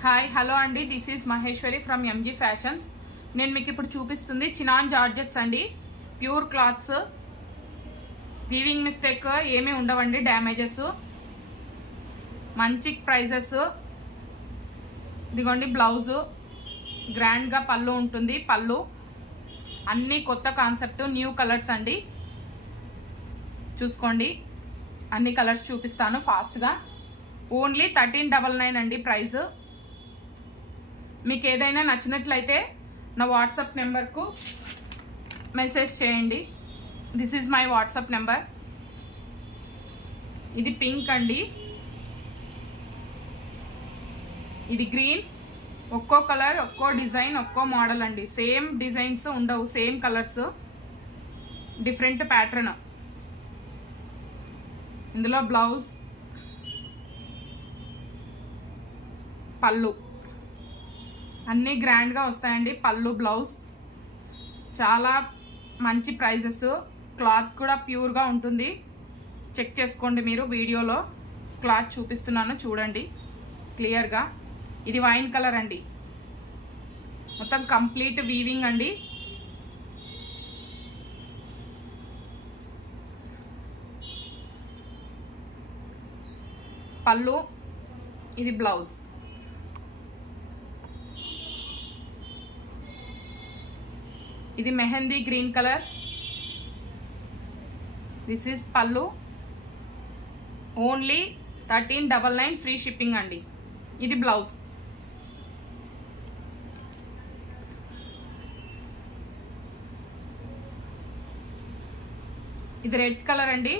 Hi hello అండి, this is Maheshwari from MG fashions. నేను మీకు ఇప్పుడు చూపిస్తుంది చినాన్ జార్జెట్స్ అండి. ప్యూర్ క్లాత్స్, వీవింగ్ మిస్టేక్ ఏమీ ఉండవండి, డ్యామేజెస్. మంచి ప్రైజెస్. ఇదిగోండి బ్లౌజు, గ్రాండ్గా పళ్ళు ఉంటుంది. పళ్ళు అన్నీ కొత్త కాన్సెప్ట్, న్యూ కలర్స్ అండి. చూసుకోండి, అన్ని కలర్స్ చూపిస్తాను ఫాస్ట్గా. ఓన్లీ 1399 అండి ప్రైస్. మీకు ఏదైనా నచ్చినట్లయితే నా వాట్సాప్ నెంబర్కు మెసేజ్ చేయండి. This is my WhatsApp number. ఇది పింక్ అండి, ఇది గ్రీన్. ఒక్కో కలర్, ఒక్కో డిజైన్, ఒక్కో మోడల్ అండి. సేమ్ డిజైన్స్ ఉండవు, సేమ్ కలర్స్, డిఫరెంట్ ప్యాటర్న్. ఇందులో బ్లౌజ్, పళ్ళు అన్నీ గ్రాండ్గా వస్తాయండి. పళ్ళు, బ్లౌజ్ చాలా మంచి ప్రైజెస్. క్లాత్ కూడా ప్యూర్గా ఉంటుంది. చెక్ చేసుకోండి మీరు. వీడియోలో క్లాత్ చూపిస్తున్నాను చూడండి క్లియర్గా. ఇది వైన్ కలర్ అండి, మొత్తం కంప్లీట్ వీవింగ్ అండి. పళ్ళు, ఇది బ్లౌజ్. ఇది mehndi green colour. This is పళ్ళు. ఓన్లీ 1399 ఫ్రీ షిప్పింగ్ అండి. ఇది బ్లౌజ్. ఇది రెడ్ కలర్ అండి.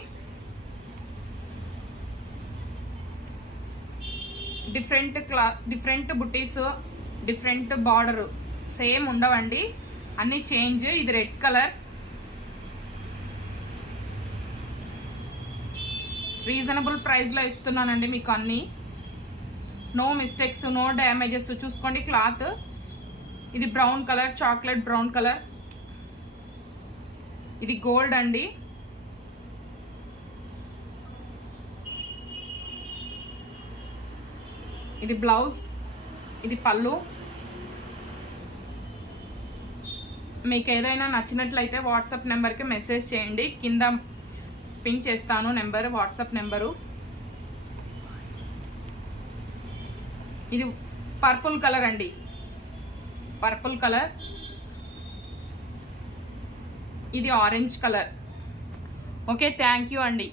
డిఫరెంట్ బుటీస్, డిఫరెంట్ బార్డర్, సేమ్ ఉండవండి, అన్ని చేంజ్. ఇది రెడ్ కలర్. రీజనబుల్ ప్రైస్లో ఇస్తున్నానండి మీకు అన్ని. No mistakes, no damages. చూసుకోండి క్లాత్. ఇది brown colour, chocolate brown colour. ఇది గోల్డ్ అండి. ఇది బ్లౌజ్, ఇది పళ్ళు. మీకు ఏదైనా నచ్చినట్లయితే వాట్సాప్ నెంబర్కి మెసేజ్ చేయండి. కింద పిన్ చేస్తాను నెంబర్, వాట్సాప్ నెంబరు. ఇది పర్పుల్ కలర్ అండి, పర్పుల్ కలర్. ఇది orange colour. Okay, thank you అండి.